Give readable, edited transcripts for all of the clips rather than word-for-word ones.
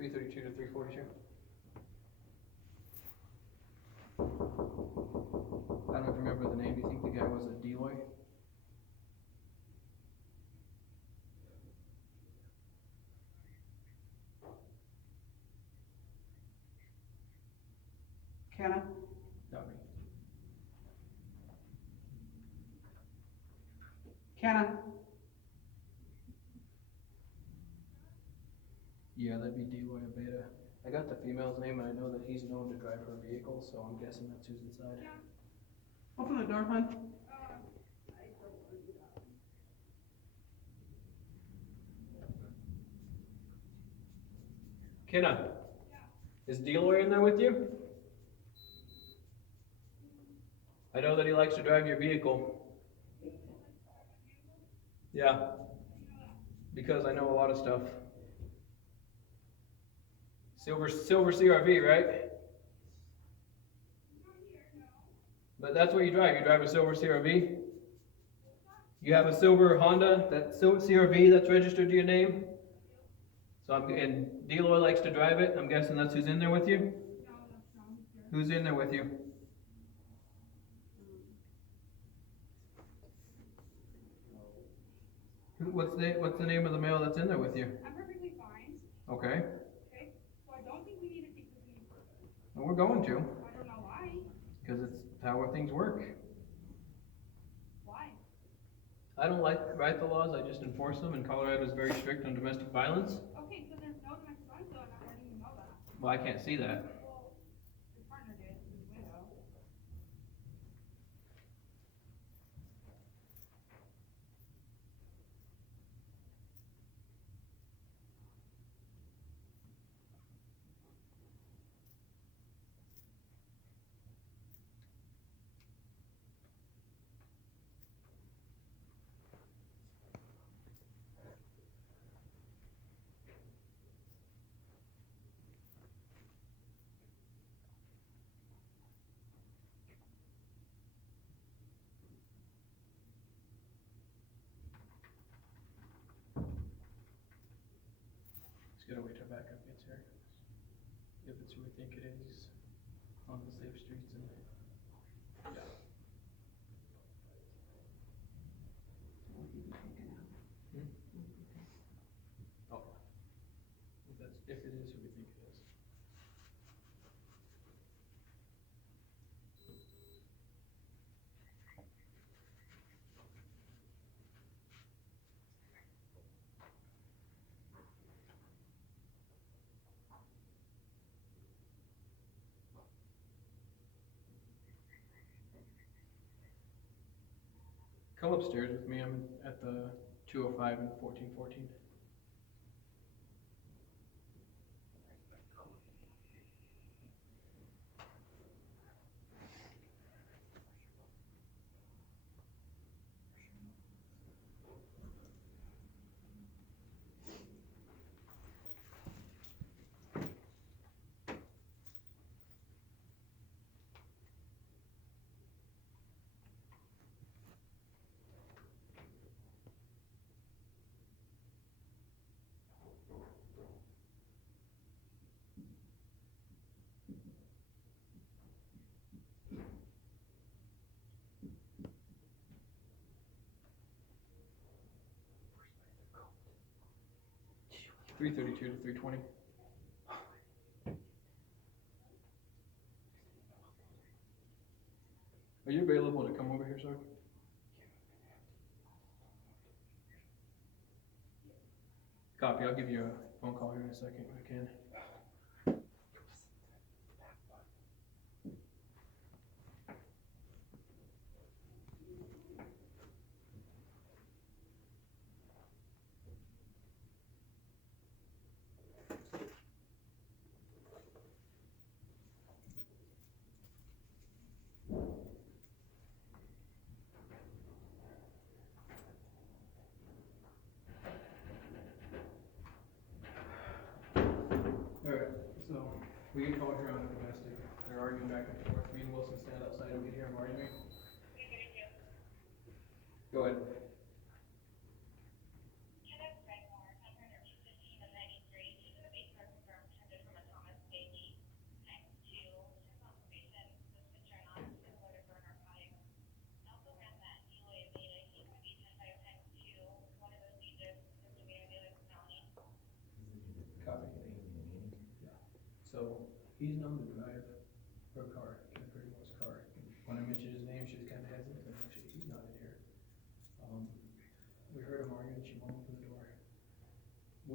332 to 342. I don't remember the name. Do you think the guy was a Deloy? Kenna? Not me. Kenna? Yeah, that'd be Deloy or Beta. I got the female's name and I know that he's known to drive her vehicle, so I'm guessing that's who's inside. Open the door, hon. Kenna, is Deloy in there with you? I know that he likes to drive your vehicle. Yeah, because I know a lot of stuff. Silver CRV, right? But that's what you drive. You drive a silver CRV. You have a silver Honda, that silver CRV that's registered to your name. So and Deloy likes to drive it. I'm guessing that's who's in there with you. Who's in there with you? What's the name of the male that's in there with you? I'm perfectly fine. Okay. Okay. So I don't think we need to take this any further. Well, we're going to. I don't know why. Because it's how things work. Why? I don't write the laws, I just enforce them, and Colorado is very strict on domestic violence. Okay, so there's no domestic violence, so I'm not letting you know that. Well, I can't see that. Well, your partner did through the window. Just gotta wait till backup gets here. If it's who we think it is, on the safe streets and, yeah. Oh. If it is who we think it is. Come upstairs with me, I'm at the 205 and 1414. $332 to $320. Are you available to come over here, sir? Copy, I'll give you a phone call here in a second if I can. Alright, so we get called here on a domestic. They're arguing back and forth. Me and Wilson stand outside and we hear them arguing. Go ahead.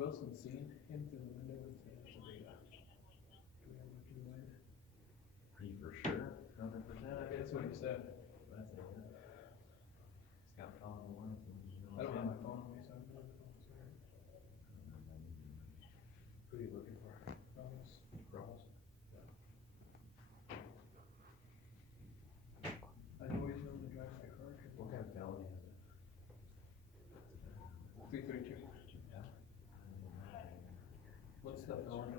Wilson seen him through the window with the Beta? Do we have much in mind? Are you for sure? 100%? That's what he said. That's it. He's got following warrants. I don't have my phone on me, so I don't know if it's there. Who are you looking for? Ramos. Rawls? I know he's known to drive my car. What kind of felony is it? 332. Yeah. What's the felony?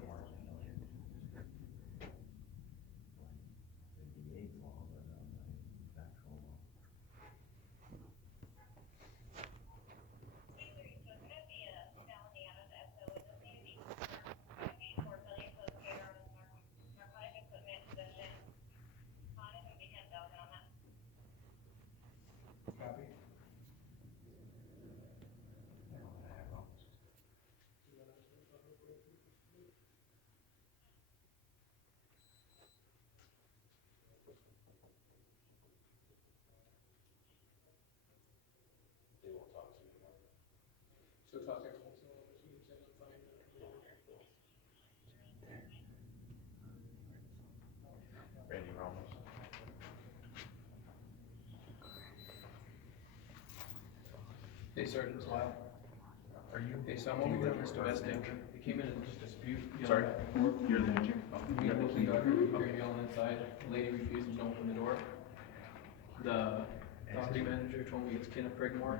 Copy. They won't talk to you anymore. So talk to everyone, so you can say I'm fine. Randy Ramos. Hey, Sergeant AWHILE. Are you? Hey, so I'm over here on this domestic. It came in this dispute. yelling Sorry? back and forth. You're the agent? Me and the daughter, we're yelling inside. The lady refuses to open the door. The property manager told me it's Kenneth Prigmore.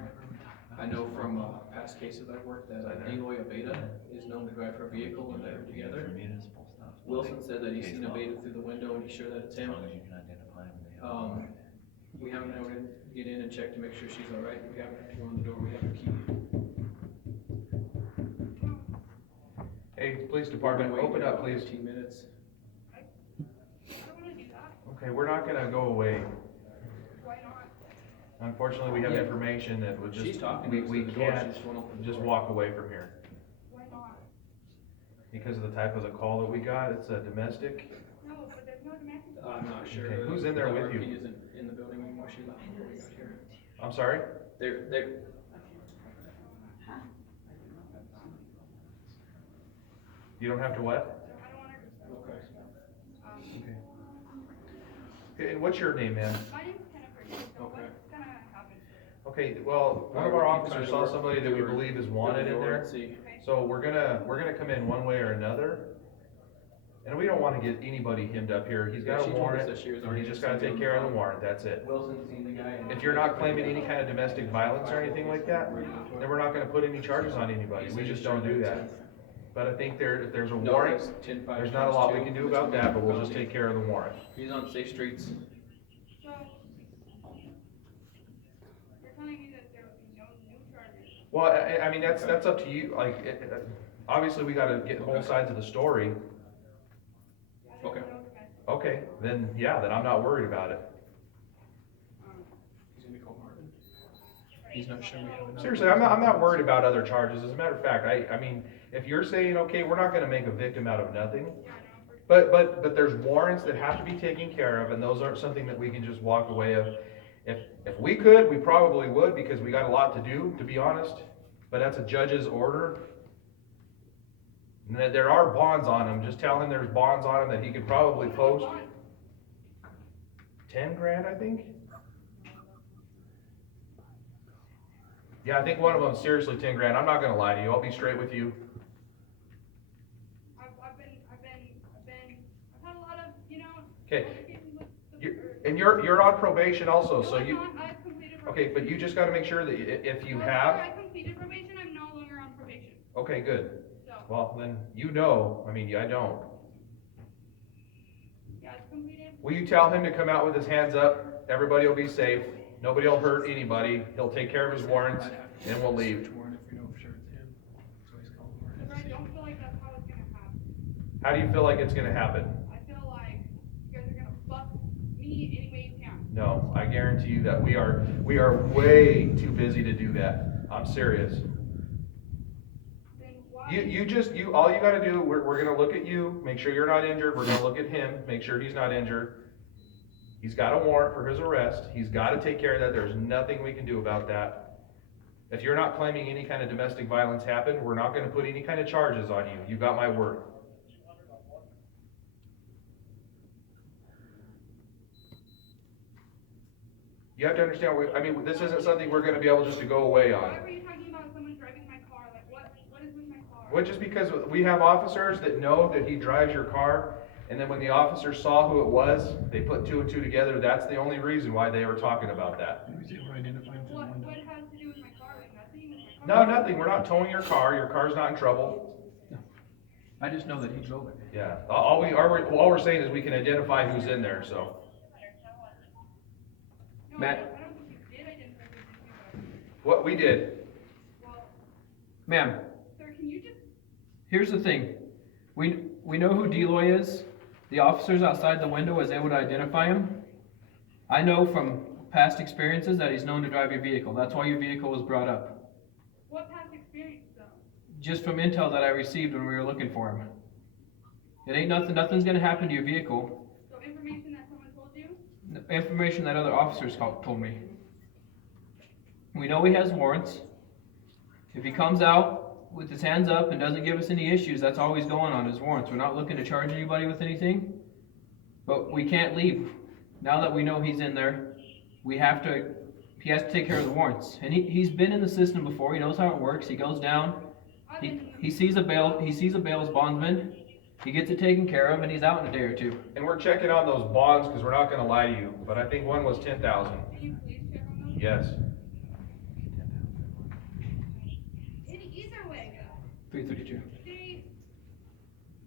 I know from past cases I've worked that Deloy Beta is known to drive her vehicle when they're together. Municipal stuff. Wilson said that he's seen a Beta through the window and he's sure that it's As him. long as you can identify them, they have. We haven't been able to get in and check to make sure she's all right. We haven't had to go on the door. We have a key. Hey, police department, We've been open waiting up, for please. 15 minutes. I don't wanna do that. Okay, we're not gonna go away. Why not? Unfortunately, we have Yeah. information that would just, She's talking we to us at the door. can't She just won't open the just door. walk away from here. Why not? Because of the type of the call that we got, it's a domestic. No, but there's no domestic. I'm not sure. Okay, who's in there with you? The RP isn't in the building anymore. She left before we got here. I'm sorry? They're, You don't have to what? I don't wanna. okay. Okay. Okay, and what's your name, man? My name's Kenneth Bridges, so Okay. what's gonna happen? Okay, well, one of our officers saw somebody that we believe is wanted in there. See. So we're gonna come in one way or another. And we don't wanna get anybody hemmed up here. He's got She a told us warrant, that she was and already he's just gotta seen take him. care of the warrant, that's it. Wilson's seen the guy. and- If you're not claiming any kind of domestic violence or anything like that, then we're not gonna put any charges on anybody, we just don't do that. But I think if there's a No, warrant, it's 10-5 there's not a lot we times can two. do about that, but we'll just take care of the warrant. He's on safe streets. So, you're telling me that there will be no new charges? Well, I mean, that's up to you, like, obviously, we gotta get both sides of the story. And there's Okay. no domestic. Okay, then, yeah, then I'm not worried about it. He's gonna be called Martin. He's not sure we have enough. Seriously, I'm not worried about other charges, as a matter of fact, I mean, if you're saying, okay, we're not gonna make a victim out of nothing, Yeah, I know, for but there's warrants that have to be taken care of, and those aren't something that we can just walk away of. If we could, we probably would, because we got a lot to do, to be honest, but that's a judge's order. And that there are bonds on him, just tell him there's bonds on him that he could probably post. 10 grand, I think? Yeah, I think one of them's seriously 10 grand, I'm not gonna lie to you, I'll be straight with you. I've had a lot of, Okay. altercations with the. And you're on probation also, so No, I'm you, not. I've completed okay, probation. but you just gotta make sure that if you No, have, I completed probation, I'm no longer on probation, okay, good. so, Well, then, I mean, I don't. yeah, it's completed. Will you tell him to come out with his hands up? Everybody will be safe. Nobody will hurt anybody. He'll take care of his warrants, and we'll leave. Search warrant if we know for sure it's him. So he's called Martin. But I don't feel like that's how it's gonna happen. How do you feel like it's gonna happen? I feel like you guys are gonna fuck me any way you can. No, I guarantee you that we are way too busy to do that. I'm serious. Then why? All you gotta do, we're gonna look at you, make sure you're not injured. We're gonna look at him, make sure he's not injured. He's got a warrant for his arrest. He's gotta take care of that. There's nothing we can do about that. If you're not claiming any kind of domestic violence happened, we're not gonna put any kind of charges on you. You got my word. You have to understand, I mean, this isn't something we're gonna be able just to go away on. Why were you talking about someone driving my car? Like, what is with my car? Well, just because we have officers that know that he drives your car, and then when the officers saw who it was, they put two and two together. That's the only reason why they were talking about that. What has to do with my car? Like, nothing with my car? No, nothing. We're not towing your car. Your car's not in trouble. I just know that he drove it. Yeah. All we're saying is we can identify who's in there, so. No, Matt. I don't think you did identify who this is. What we did. Well, Ma'am, sir, can you just, here's the thing. We know who Deloy is. The officers outside the window was able to identify him. I know from past experiences that he's known to drive your vehicle. That's why your vehicle was brought up. what past experience though? Just from intel that I received when we were looking for him. It ain't nothing's gonna happen to your vehicle. So information that someone told you? Information that other officers told me. We know he has warrants. If he comes out with his hands up and doesn't give us any issues, that's all he's going on, his warrants. We're not looking to charge anybody with anything, but we can't leave. Now that we know he's in there, he has to take care of the warrants. And he's been in the system before, he knows how it works, he goes down, he sees a bail's bondsman, he gets it taken care of, and he's out in a day or two. And we're checking on those bonds, because we're not gonna lie to you, but I think one was 10,000. Can you please check on those? Yes. Either way, 332.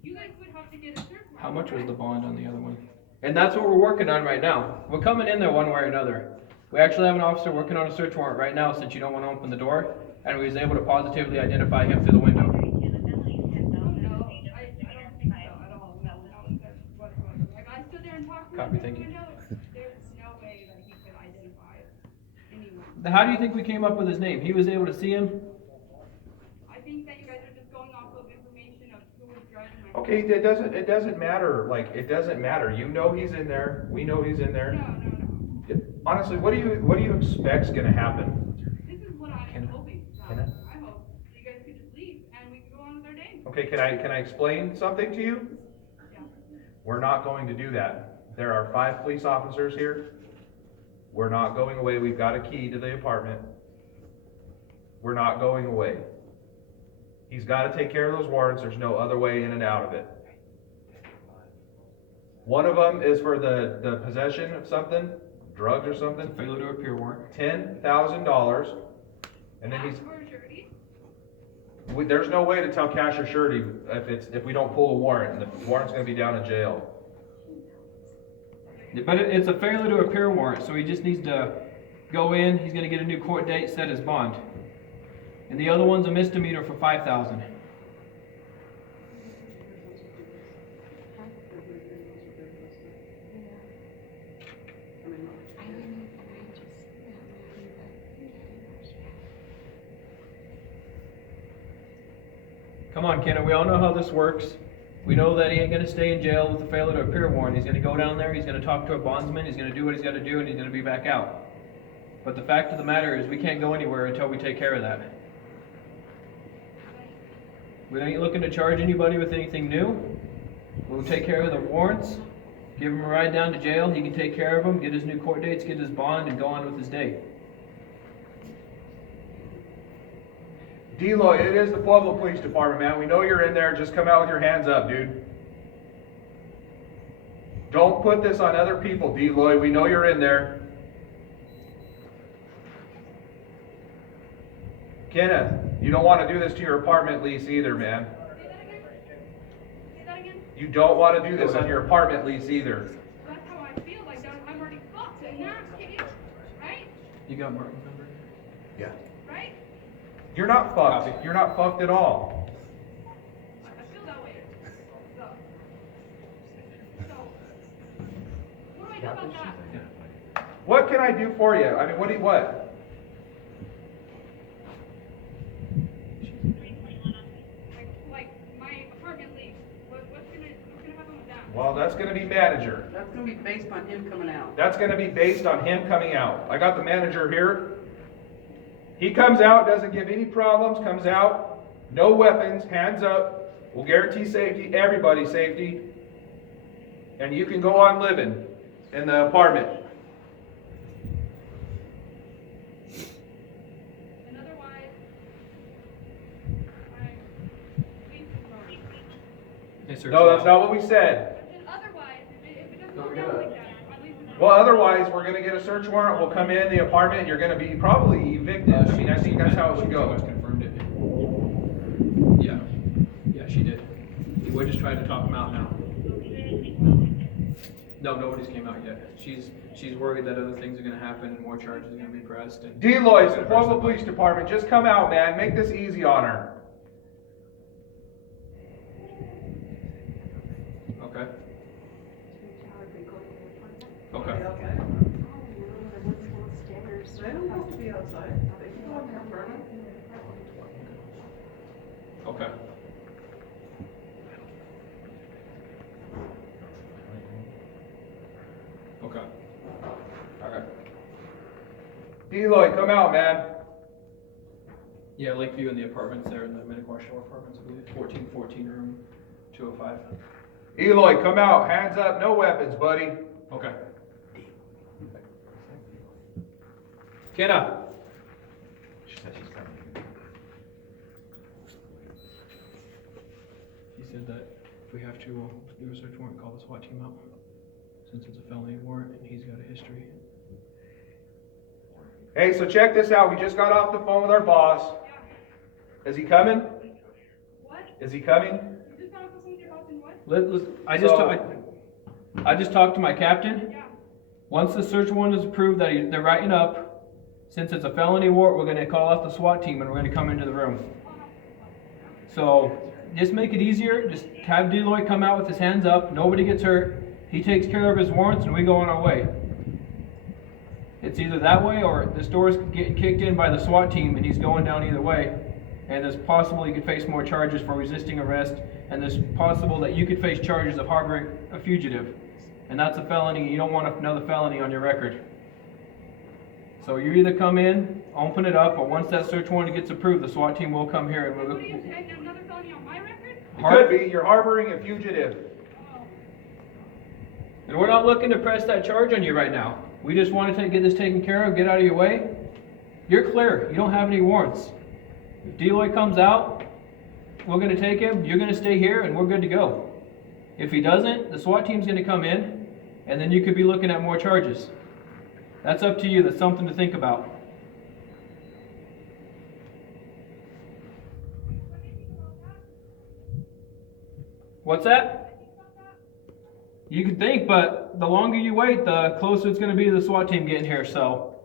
you guys would have to get a search warrant. How much was the bond on the other one? And that's what we're working on right now. We're coming in there one way or another. We actually have an officer working on a search warrant right now since you don't want to open the door, and we was able to positively identify him through the window. No, I don't think so at all. No, whatsoever. Like, I stood there and talked to him Copy, through thank the you. window. There's no way that he could identify anyone. How do you think we came up with his name? He was able to see him? I think that you guys are just going off of information of who was driving my car. Okay, it doesn't matter, like, it doesn't matter. You know he's in there, we know he's in there. No. Honestly, what do you expect's gonna happen? This is what I'm hoping. Can I? I hope you guys could just leave and we can go on with our day. Okay, can I explain something to you? Yeah. We're not going to do that. There are 5 police officers here. We're not going away. We've got a key to the apartment. We're not going away. He's gotta take care of those warrants. There's no other way in and out of it. One of them is for the possession of something, drugs or something, Failure to appear warrant. $10,000. And then he's, For surety? there's no way to tell cash or surety if we don't pull a warrant, and the warrant's gonna be down in jail. But it's a failure to appear warrant, so he just needs to go in, he's gonna get a new court date, set his bond. And the other one's a misdemeanor for $5,000. Come on, Kenna, we all know how this works. We know that he ain't gonna stay in jail with a failure to appear warrant. He's gonna go down there, he's gonna talk to a bondsman, he's gonna do what he's gotta do, and he's gonna be back out. But the fact of the matter is, we can't go anywhere until we take care of that. We ain't looking to charge anybody with anything new. We'll take care of the warrants, give him a ride down to jail, he can take care of them, get his new court dates, get his bond, and go on with his day. Deloy, it is the Pueblo Police Department, man. We know you're in there. Just come out with your hands up, dude. Don't put this on other people, Deloy. We know you're in there. Kenneth, you don't want to do this to your apartment lease either, man. Say that again? You don't want to do this on your apartment lease either. That's how I feel, like I'm already fucked in that case, right? You got Martin's number? Yeah. Right? You're not fucked. You're not fucked at all. I feel that way. So, what do I do about that? What can I do for you? I mean, what? Like my apartment lease. What's gonna happen with that? Well, that's gonna be manager. That's gonna be based on him coming out. That's gonna be based on him coming out. I got the manager here. He comes out, doesn't give any problems, comes out, no weapons, hands up. We'll guarantee safety, everybody's safety. And you can go on living in the apartment. And otherwise, Hey, sir. No, that's not what we said. and otherwise, if it doesn't No, go we down gotta- like that, at least it's. Well, otherwise, we're gonna get a search warrant, we'll come in the apartment, you're gonna be probably evicted. I mean, I think that's how it would She go. pretty much confirmed it. Yeah, yeah, she did. We're just trying to talk him out now. No, nobody's came out yet. She's worried that other things are gonna happen, and more charges are gonna be pressed, and. Deloitte, the Pueblo Police Department, just come out, man, make this easy on her. Okay. Okay. They don't have to be outside. They can go in their apartment. Okay. Okay. Alright. Deloitte, come out, man. Yeah, Lakeview and the apartments there in the Minnequaw Shore apartments, I believe, 1414 room 205. Eloy, come out, hands up, no weapons, buddy. Okay. Kenna. She said she's coming. He said that if we have to, we'll do a search warrant, call the SWAT team out, since it's a felony warrant and he's got a history. Hey, so check this out, we just got off the phone with our boss. Is he coming? What? Is he coming? You just got off the phone with your boss and what? I just talked to my captain. Yeah. Once the search warrant is approved, that they're writing up, since it's a felony warrant, we're gonna call off the SWAT team and we're gonna come into the room. So, just make it easier, just have Deloitte come out with his hands up, nobody gets hurt, he takes care of his warrants and we go on our way. It's either that way or this door's getting kicked in by the SWAT team and he's going down either way. And there's possible he could face more charges for resisting arrest, and there's possible that you could face charges of harboring a fugitive. And that's a felony, you don't want another felony on your record. So you either come in, open it up, or once that search warrant gets approved, the SWAT team will come here and we'll. What are you saying, another felony on my record? It could be, you're harboring a fugitive. And we're not looking to press that charge on you right now. We just want to get this taken care of, get out of your way. You're clear, you don't have any warrants. If Deloitte comes out, we're gonna take him, you're gonna stay here, and we're good to go. If he doesn't, the SWAT team's gonna come in, and then you could be looking at more charges. That's up to you, that's something to think about. What's that? You can think, but the longer you wait, the closer it's gonna be to the SWAT team getting here, so.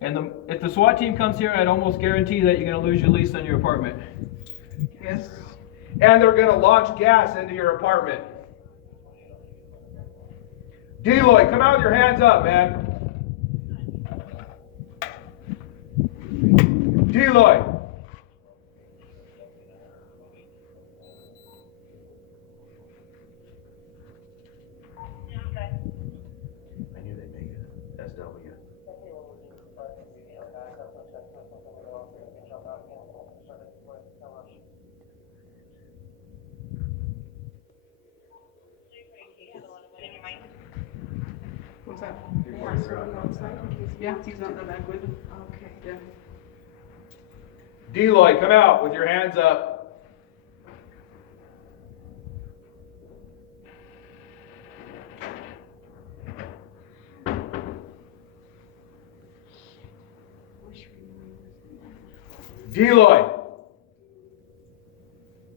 And if the SWAT team comes here, I'd almost guarantee that you're gonna lose your lease on your apartment. Yes. And they're gonna launch gas into your apartment. Deloitte, come out with your hands up, man. Deloitte. I knew they'd make it. SW. What's that? Outside. Yeah, he's not in the back window. Okay. Yeah. Deloitte, come out with your hands up. Deloitte.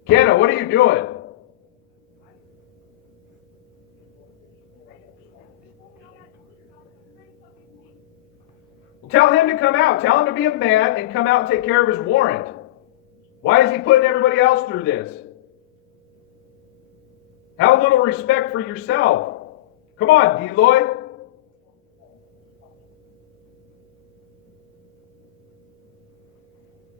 Kenna, what are you doing? Tell him to come out. Tell him to be a man and come out and take care of his warrant. Why is he putting everybody else through this? Have a little respect for yourself. Come on, Deloitte.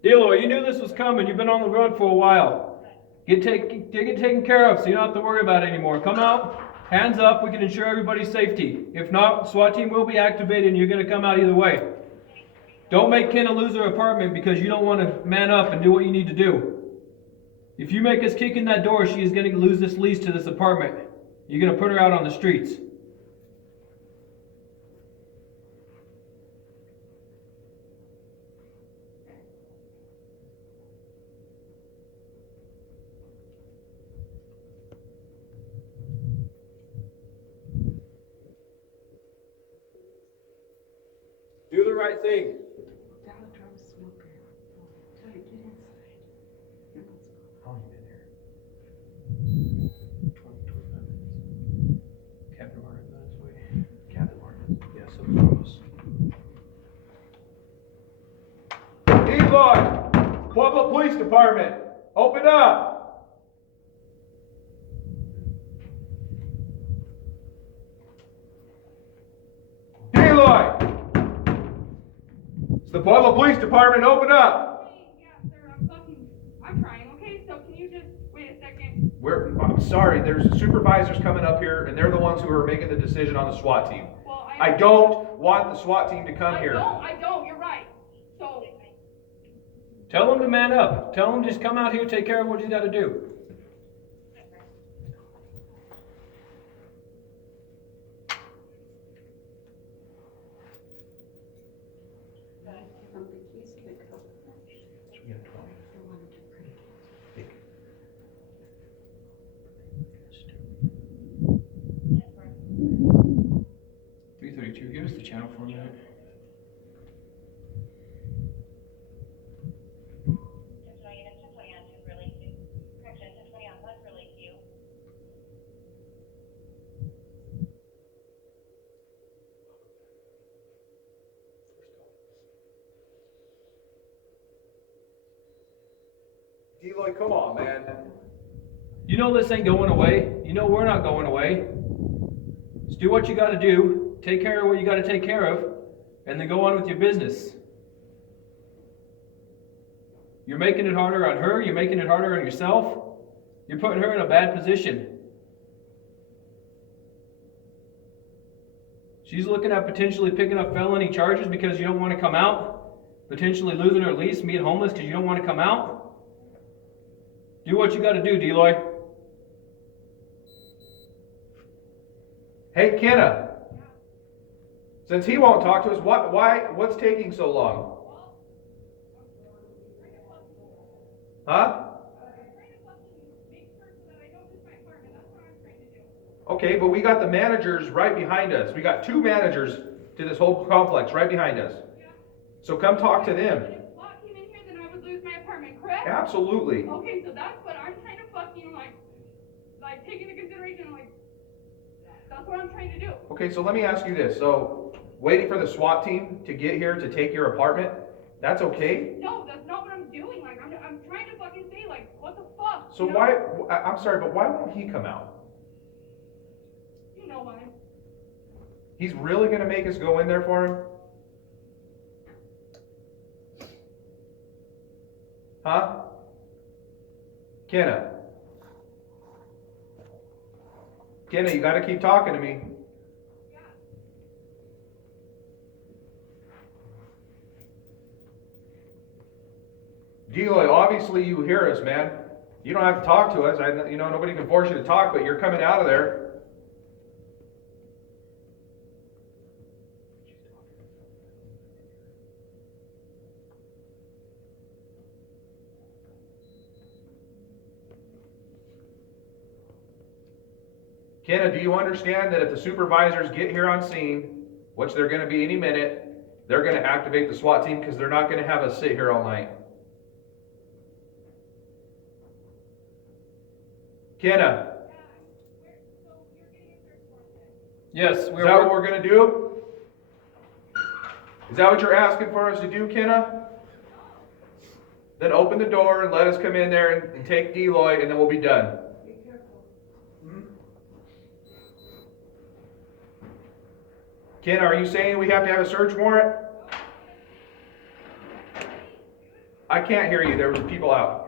Deloitte, you knew this was coming. You've been on the road for a while. Get it taken care of so you don't have to worry about it anymore. Come out, hands up, we can ensure everybody's safety. If not, SWAT team will be activated and you're going to come out either way. Don't make Kenna lose her apartment because you don't want to man up and do what you need to do. If you make us kick in that door, she is going to lose this lease to this apartment. You're going to put her out on the streets. Do the right thing. How long you been here? 25 minutes. Captain Martin, that's way. Captain Martin. Yeah, so close. Eloy! Pueblo Police Department! Open up! Eloy! It's the Pueblo Police Department, open up! Hey, yeah, sir, I'm trying, okay? So can you just wait a second? I'm sorry, there's supervisors coming up here, and they're the ones who are making the decision on the SWAT team. Well, I don't want the SWAT team to come here. I don't, you're right. So, Tell him to man up. Tell him just come out here, take care of what he's got to do. We got 20. Take. 332, give us the channel for a minute. Eloy, come on, man. You know this ain't going away. You know we're not going away. Just do what you got to do. Take care of what you got to take care of. And then go on with your business. You're making it harder on her. You're making it harder on yourself. You're putting her in a bad position. She's looking at potentially picking up felony charges because you don't want to come out. Potentially losing her lease, being homeless because you don't want to come out. Do what you got to do, Deloy. Hey, Kenna. Since he won't talk to us, what's taking so long? Huh? Okay, but we got the managers right behind us. We got 2 managers to this whole complex right behind us. So come talk to them. if SWAT came in here, then I would lose my apartment, correct? Absolutely. Okay, so that's what I'm trying to fucking, like take into consideration, that's what I'm trying to do. Okay, so let me ask you this. So, waiting for the SWAT team to get here to take your apartment, that's okay? No, that's not what I'm doing. I'm trying to fucking say, what the fuck? So you know? why, I'm sorry, but why won't he come out? You know why? He's really gonna make us go in there for him? Huh? Kenna. Kenna, you gotta keep talking to me. Deloy, obviously you hear us, man. You don't have to talk to us. Nobody can force you to talk, but you're coming out of there. Kenna, do you understand that if the supervisors get here on scene, which they're going to be any minute, they're going to activate the SWAT team because they're not going to have us sit here all night? Kenna, Yes, is that what we're going to do? Is that what you're asking for us to do, Kenna? Then open the door and let us come in there and take Deloy, and then we'll be done. Be careful. Kenna, are you saying we have to have a search warrant? I can't hear you. There was people out.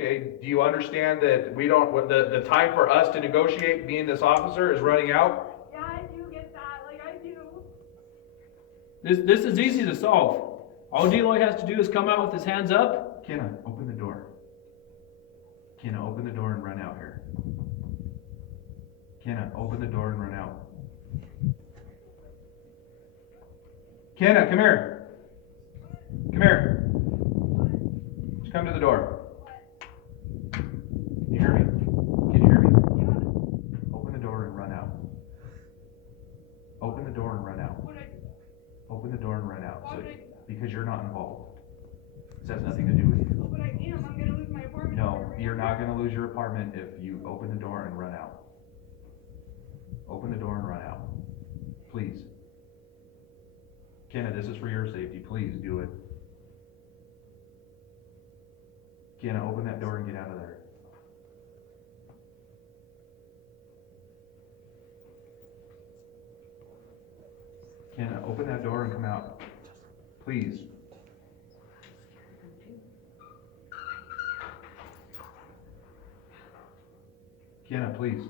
Okay, do you understand that we don't, the time for us to negotiate being this officer is running out? Yeah, I do get that, like, I do. This is easy to solve. All Deloy has to do is come out with his hands up. Kenna, open the door. Kenna, open the door and run out here. Kenna, open the door and run out. Kenna, come here. Come here. Just come to the door. Can you hear me? Can you hear me? Open the door and run out. Open the door and run out. Open the door and run out. So, because you're not involved. This has nothing to do with you. Oh, but I am, I'm gonna lose my apartment. No, you're not gonna lose your apartment if you open the door and run out. Open the door and run out. Please. Kenna, this is for your safety. Please do it. Kenna, open that door and get out of there. Kenna, open that door and come out. Please. Kenna, please.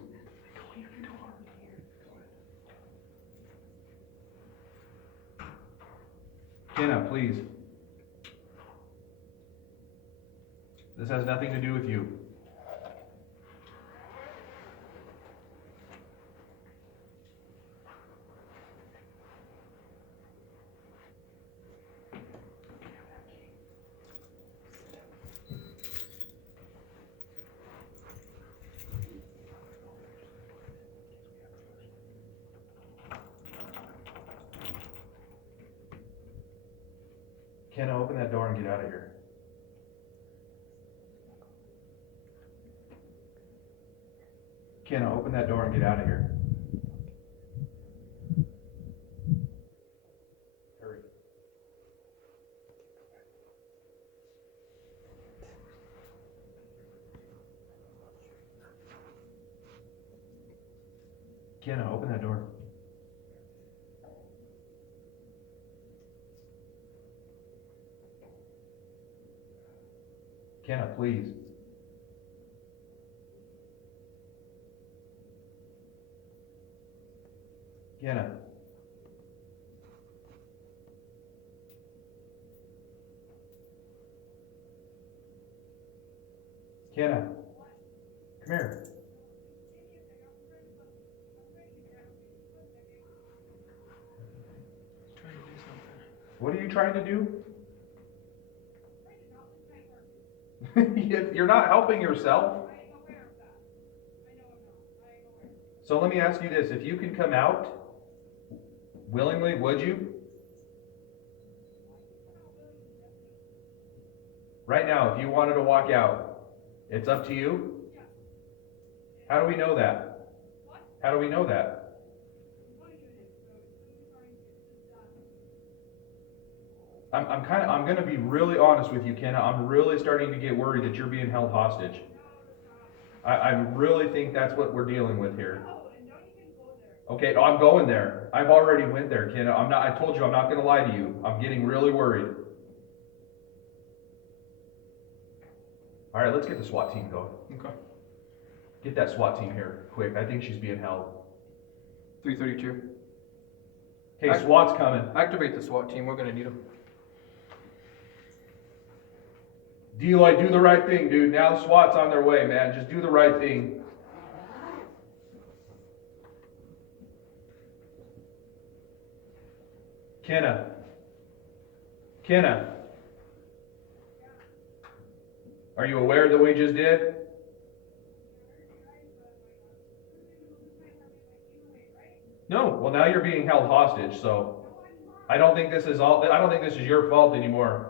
Kenna, please. This has nothing to do with you. Kenna, open that door and get out of here. Kenna, open that door and get out of here. Hurry. Kenna, open that door. Kenna, please. Kenna. Kenna. Come here. What are you trying to do? You're not helping yourself. So let me ask you this, if you could come out willingly, would you? Right now, if you wanted to walk out, it's up to you? How do we know that? How do we know that? I'm gonna be really honest with you, Kenna. I'm really starting to get worried that you're being held hostage. I really think that's what we're dealing with here. Okay, I'm going there. I've already went there, Kenna. I told you I'm not gonna lie to you. I'm getting really worried. All right, let's get the SWAT team going. Okay. Get that SWAT team here, quick. I think she's being held. 332. Hey, SWAT's coming. Activate the SWAT team. We're gonna need them. Deloy, do the right thing, dude. Now the SWAT's on their way, man. Just do the right thing. Kenna. Kenna. Are you aware of what we just did? No. Well, now you're being held hostage, so I don't think this is your fault anymore.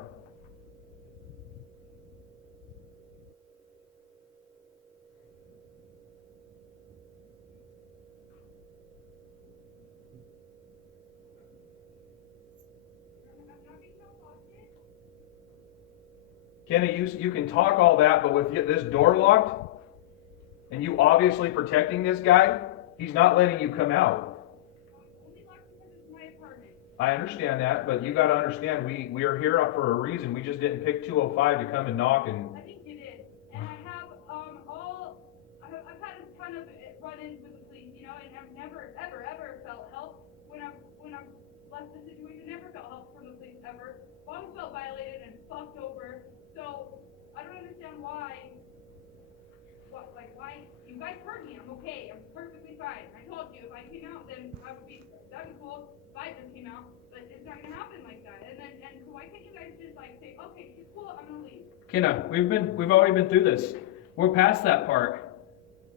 Kenna, you can talk all that, but with this door locked, and you obviously protecting this guy, he's not letting you come out. Only locked because it's my apartment. I understand that, but you gotta understand, we are here for a reason. We just didn't pick 205 to come and knock and... I think you did, and I know, and I've never, ever felt help when I've left the situation, never felt help from the police ever. Always felt violated and fucked over, so I don't understand why you guys heard me, I'm okay, I'm perfectly fine. I told you, if I came out, then that'd be cool, if I just came out, but it's not gonna happen like that. And so why can't you guys just like say, okay, she's cool, I'm gonna leave? Kenna, we've already been through this. We're past that part.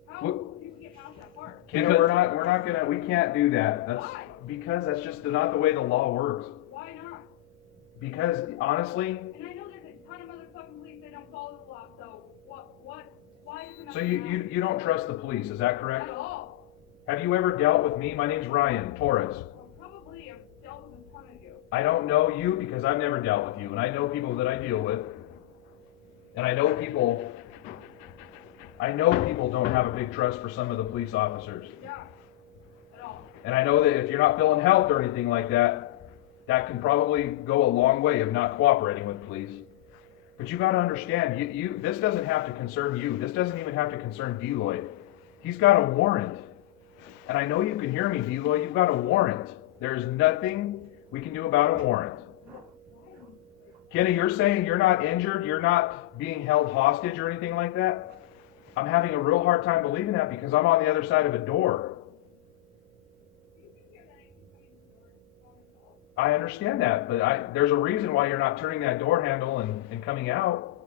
How do you get past that part? Kenna, we can't do that. Why? Because that's just not the way the law works. Why not? Because honestly, And I know there's a ton of other fucking police that don't follow the law, so why does it not? so you don't trust the police, is that correct? At all. Have you ever dealt with me? My name's Ryan Torres. Well, probably I've dealt with a ton of you. I don't know you because I've never dealt with you, and I know people that I deal with. And I know people don't have a big trust for some of the police officers. Yeah. At all. And I know that if you're not feeling helped or anything like that, that can probably go a long way of not cooperating with police. But you gotta understand, this doesn't have to concern you. This doesn't even have to concern Deloy. He's got a warrant. And I know you can hear me, Deloy, you've got a warrant. There's nothing we can do about a warrant. Kenna, you're saying you're not injured, you're not being held hostage or anything like that? I'm having a real hard time believing that because I'm on the other side of a door. I understand that, but there's a reason why you're not turning that door handle and coming out.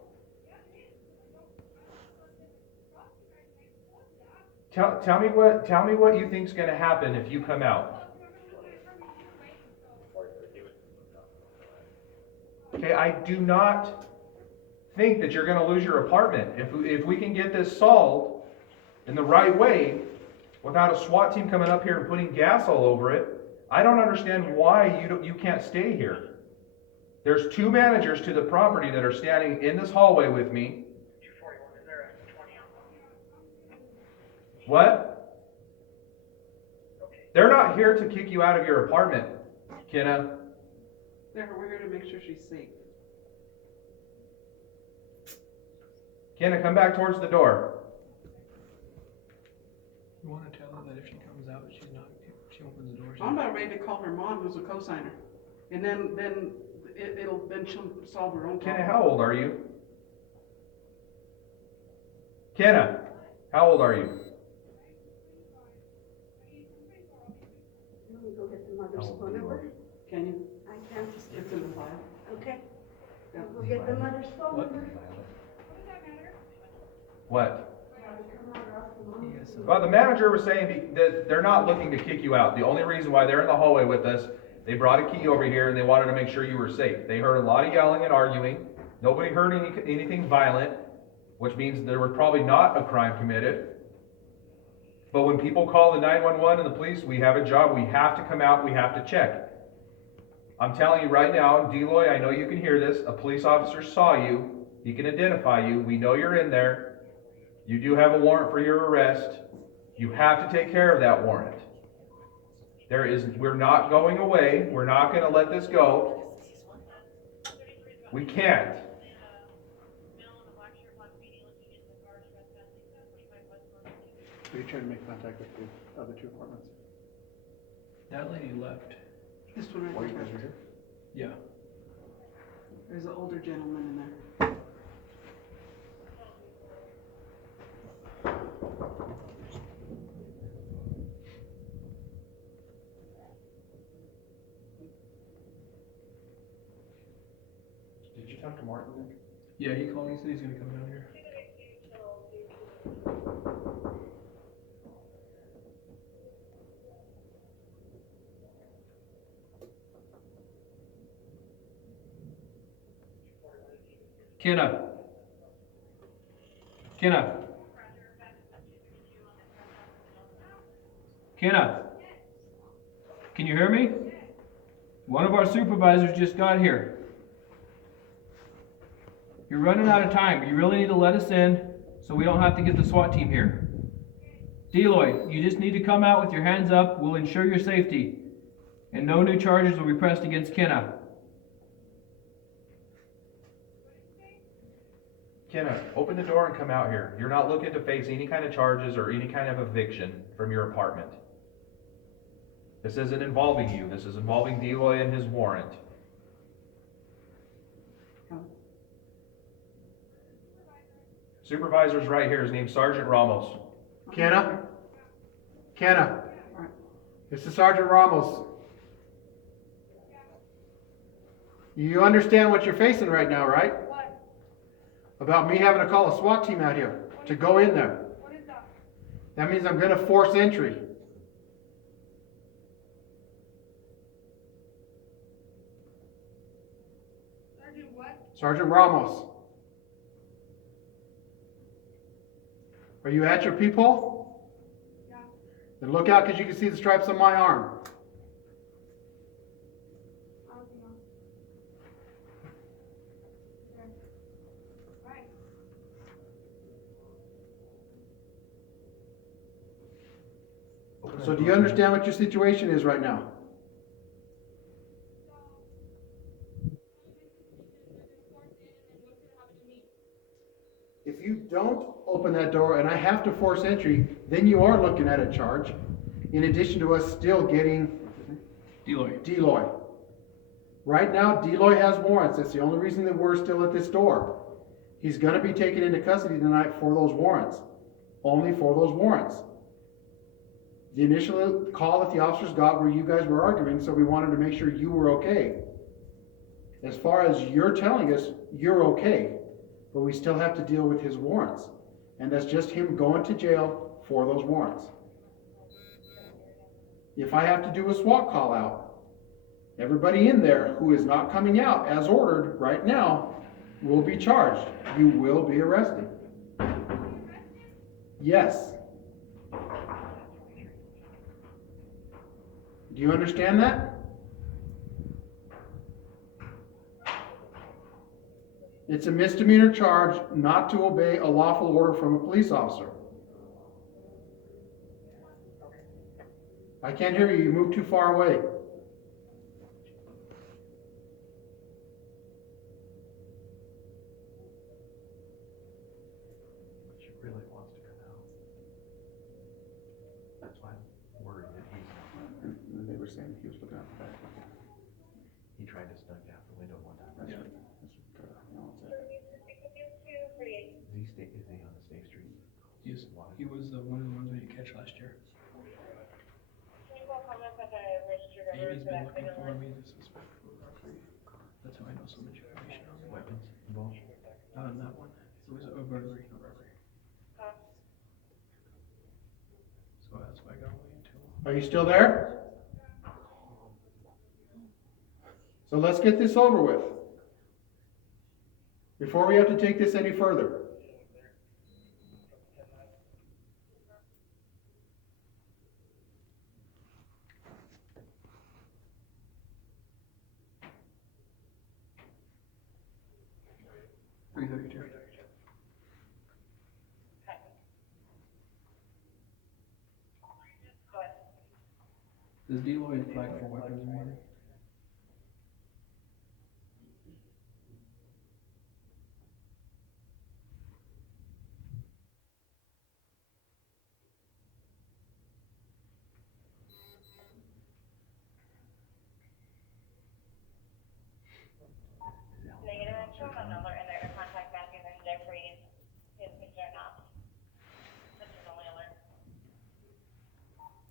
Tell me what you think's going to happen if you come out. Okay, I do not think that you're going to lose your apartment. If we can get this solved in the right way, without a SWAT team coming up here and putting gas all over it, I don't understand why you can't stay here. There's 2 managers to the property that are standing in this hallway with me. 241, is there a 20 on? What? Okay. They're not here to kick you out of your apartment, Kenna. We're here to make sure she's safe. Kenna, come back towards the door. You want to tell her that if she comes out, she opens the door. I'm about ready to call her mom, who's a cosigner, and then she'll solve her own problem. Kenna, how old are you? Kenna, how old are you? Let me go get the mother's phone number. Can you? I can. It's in the file. Okay. Yeah. I'll go get the mother's phone What? number. What does that matter? What? Come on, or else the mom- Yes. Well, the manager was saying that they're not looking to kick you out. The only reason why they're in the hallway with us, they brought a key over here and they wanted to make sure you were safe. They heard a lot of yelling and arguing. Nobody heard anything violent, which means there was probably not a crime committed. But when people call the 911 and the police, we have a job. We have to come out. We have to check. I'm telling you right now, Deloy, I know you can hear this. A police officer saw you. He can identify you. We know you're in there. You do have a warrant for your arrest. You have to take care of that warrant. We're not going away. We're not going to let this go. We can't. Are you trying to make contact with the other 2 apartments? That lady left. This one While right you guys there. are here? Yeah. There's an older gentleman in there. Did you talk to Martin then? Yeah, he called me, he said he's gonna come down here. Kenna. Kenna. Kenna. Can you hear me? One of our supervisors just got here. You're running out of time. You really need to let us in so we don't have to get the SWAT team here. Deloy, you just need to come out with your hands up. We'll ensure your safety. And no new charges will be pressed against Kenna. Kenna, open the door and come out here. You're not looking to face any kind of charges or any kind of eviction from your apartment. This isn't involving you. This is involving Deloy and his warrant. Supervisor's right here. His name's Sergeant Ramos. Kenna? Kenna? This is Sergeant Ramos. You understand what you're facing right now, right? What? About me having to call a SWAT team out here to go in there. What is that? That means I'm gonna force entry. Sergeant what? Sergeant Ramos. Are you at your peephole? Yeah. Then look out, because you can see the stripes on my arm. I don't know. Okay. Alright. So do you understand what your situation is right now? If you don't open that door and I have to force entry, then you are looking at a charge, in addition to us still getting Deloy. Right now, Deloy has warrants. That's the only reason that we're still at this door. He's gonna be taken into custody tonight for those warrants. Only for those warrants. The initial call that the officers got where you guys were arguing, so we wanted to make sure you were okay. As far as you're telling us, you're okay, but we still have to deal with his warrants. And that's just him going to jail for those warrants. If I have to do a SWAT call out, everybody in there who is not coming out as ordered right now will be charged. You will be arrested. Yes. Do you understand that? It's a misdemeanor charge not to obey a lawful order from a police officer. I can't hear you. You moved too far away. But she really wants to come out. That's why I'm worried that They were saying he was looking out the back. he tried to sneak out the window one time. That's Is right. he on the State Street? Yes, he was one of the ones we didn't catch last year. Amy's been looking for me to suspect for robbery. That's how I know so much information on him. Weapons involved? Not on that one. It was a burglary, no robbery. So that's why I got away until. Are you still there? So let's get this over with. Before we have to take this any further. Does Deloy apply for weapons or anything? Negative, I'm showing an alert in there to contact Matthew, there's no freeze. His concern not. This is only alert.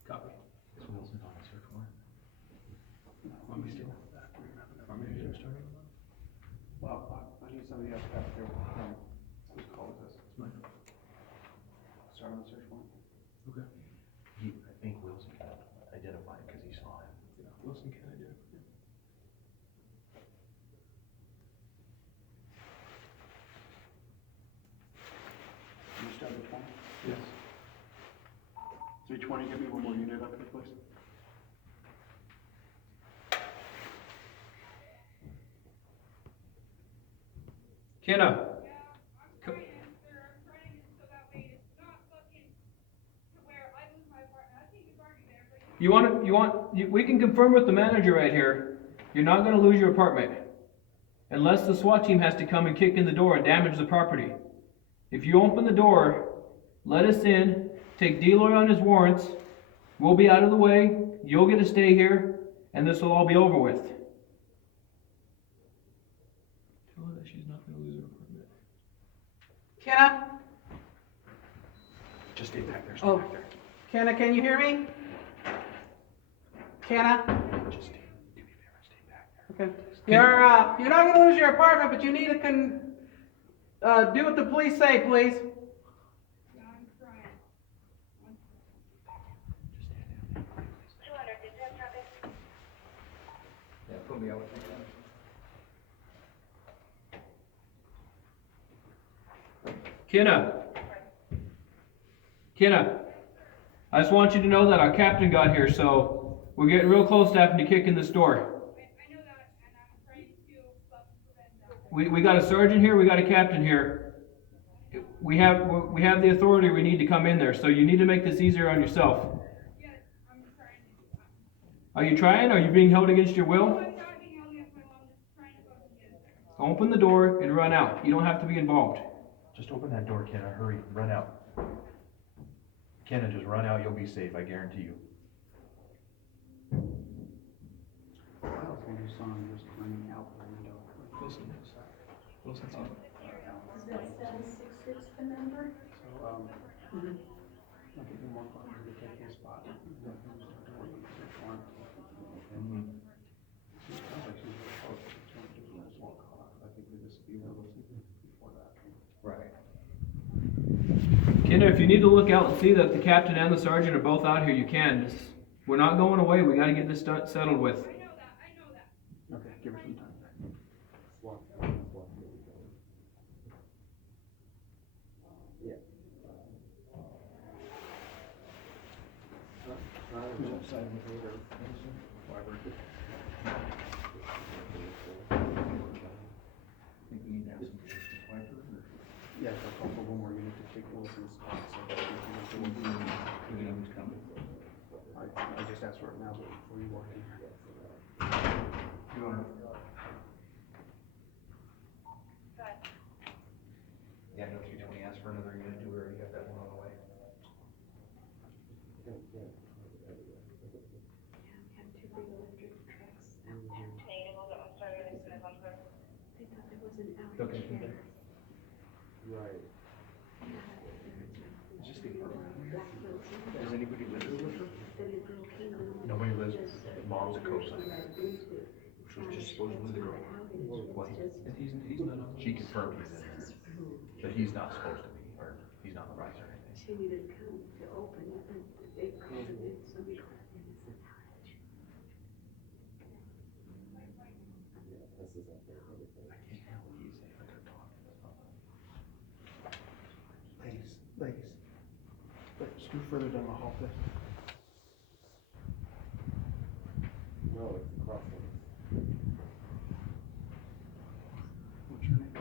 Copy. Is Wilson on a search warrant? Want me to? Want me to get started? Well, I need somebody else back there. Whose call is this? It's mine. Start on the search warrant. Okay. I think Wilson can identify it because he saw him. Yeah, Wilson can I do? You start at 20? Yes. 320, give me one more unit up here, please. Kenna, Yeah, I'm trying, sir, I'm trying so that way it's not fucking to where I lose my apartment. I think it's already there, but we can confirm with the manager right here, you're not gonna lose your apartment. Unless the SWAT team has to come and kick in the door and damage the property. If you open the door, let us in, take Deloy on his warrants, we'll be out of the way, you'll get to stay here, and this will all be over with. Tell her that she's not gonna lose her permit. Kenna? Just stay back there, stay Oh. back there. Kenna, can you hear me? Kenna? Just stay, do me a favor, stay back there. Okay. You're not gonna lose your apartment, but you need to do what the police say, please. Yeah, I'm trying. 200, did you have traffic? Yeah, put me out with that. Kenna, I just want you to know that our captain got here, so we're getting real close to having to kick in this door. I know that, and I'm trying to prevent that. We got a sergeant here, we got a captain here. We have the authority we need to come in there, so you need to make this easier on yourself. Yes, I'm trying to do that. Are you trying? Are you being held against your will? I'm not being held against my will, I'm just trying to fucking get there. Open the door and run out. You don't have to be involved. Just open that door, Kenna, hurry, run out. Kenna, just run out, you'll be safe, I guarantee you. Just running out the window. Wilson. Wilson's on. Is that 766 the number? So, I'll give you more copies to take his spot. Search warrant. Sounds like she's really close. She's trying to do a SWAT call. I think we just be there before that. Right. Kenna, if you need to look out and see that the captain and the sergeant are both out here, you can. We're not going away. We got to get this settled with. I know that. Okay, give her some time. Think we need to have some assistant wiper, or Yeah, so I'll call for one more unit to take Wilson's spot, so that we can we know who's coming? I just asked for it now before you walked in. You wanna? Good. Yeah, no, 320 asked for another unit, do we already got that one on the way? Yeah, we have 2 big electric trucks out there. Negative, we'll get one started as soon as I'm clear. They thought there was an Okay. outage there. Right. Just the Black Wilson, Does anybody live with her? then the girl came in. Nobody lives, Just, mom's a cosigner. She was just supposedly the girl. What? He's not on. She confirmed he's in there, but he's not supposed to be, or he's not the rights or anything. She needed to come to open it, and they called it in, somebody called it in, it's an outage. Ladies, let's move further down the hall, please. No, it's across. What's your name?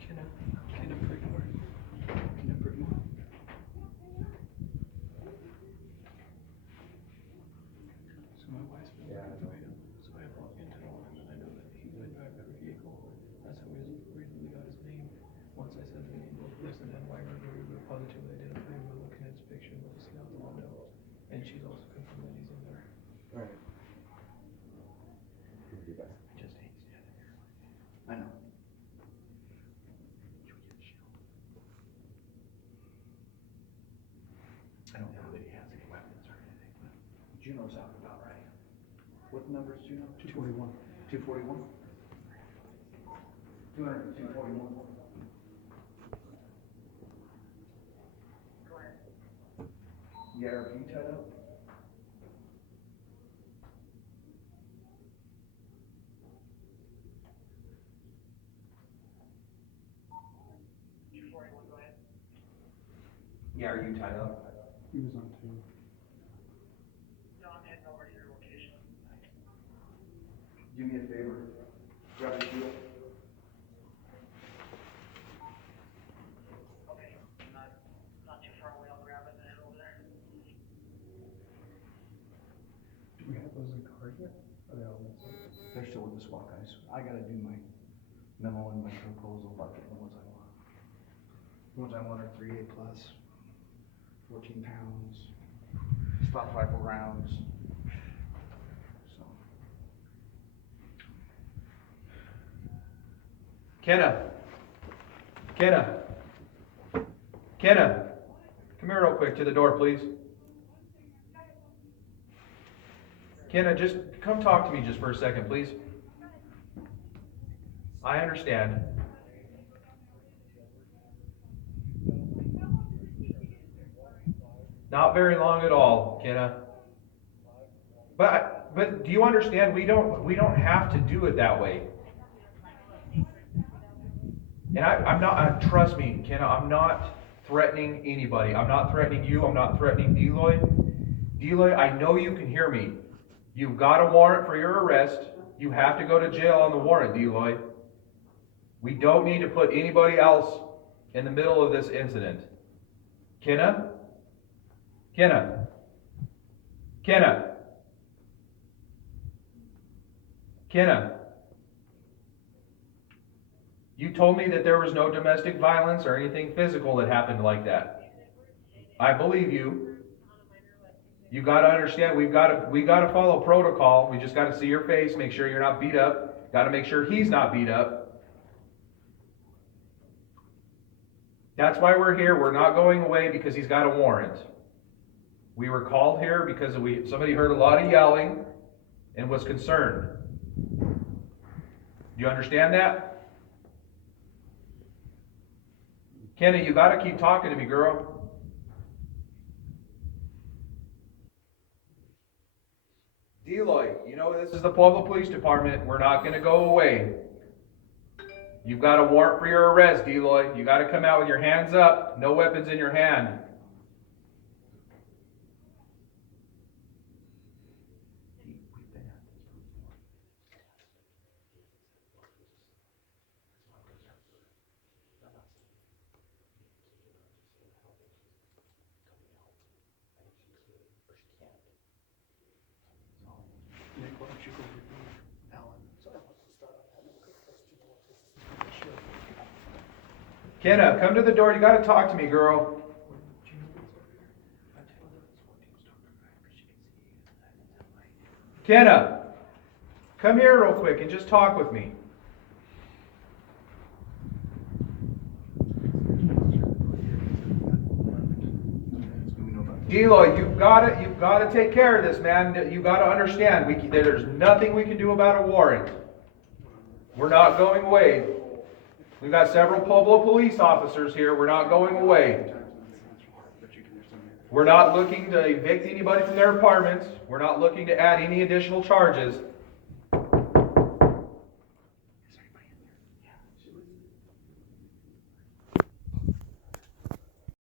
Kenna Pridmore. Kenna Pridmore. So my wife's been evacuated, so I walked into the one, and then I know that he's been driving a vehicle. That's how we originally got his name. Once I said the name was Wilson and why we were positively identified by looking at his picture and listening out the window. And she's also confirmed that he's in there. Right. I just hate standing here. I know. I don't know that he has any weapons or anything, but. Juno's out about, right? What number is Juno? 241. 241? 200, 241. Yeah, are you tied up? Yeah, are you tied up? He was on 2. Do me a favor, grab the shield. Okay, not too far away, I'll grab it and head over there. Do we have those in cars yet? Are they all missing? They're still with the SWAT guys. I gotta do my memo and my proposal about getting the ones I want. Ones I want are 3A plus, 14 pounds, stock rifle rounds. So, Kenna, come here real quick to the door, please. Kenna, just come talk to me just for a second, please. I understand. Not very long at all, Kenna. But do you understand? We don't have to do it that way. And I'm not. Trust me, Kenna. I'm not threatening anybody. I'm not threatening you. I'm not threatening Deloy. Deloy, I know you can hear me. You've got a warrant for your arrest. You have to go to jail on the warrant, Deloy. We don't need to put anybody else in the middle of this incident. Kenna? Kenna? Kenna? Kenna? You told me that there was no domestic violence or anything physical that happened like that. I believe you. You gotta understand, we gotta follow protocol. We just gotta see your face, make sure you're not beat up. Gotta make sure he's not beat up. That's why we're here. We're not going away because he's got a warrant. We were called here because somebody heard a lot of yelling and was concerned. Do you understand that? Kenny, you gotta keep talking to me, girl. Deloy, you know this is the Pueblo Police Department. We're not gonna go away. You've got a warrant for your arrest, Deloy. You gotta come out with your hands up, no weapons in your hand. Nick, why don't you go with Alan? So I want to start on that. Kenna, come to the door. You gotta talk to me, girl. Kenna, come here real quick and just talk with me. Deloy, you've got to take care of this, man. You've got to understand. There's nothing we can do about a warrant. We're not going away. We've got several Pueblo police officers here. We're not going away. We're not looking to evict anybody from their apartments. We're not looking to add any additional charges.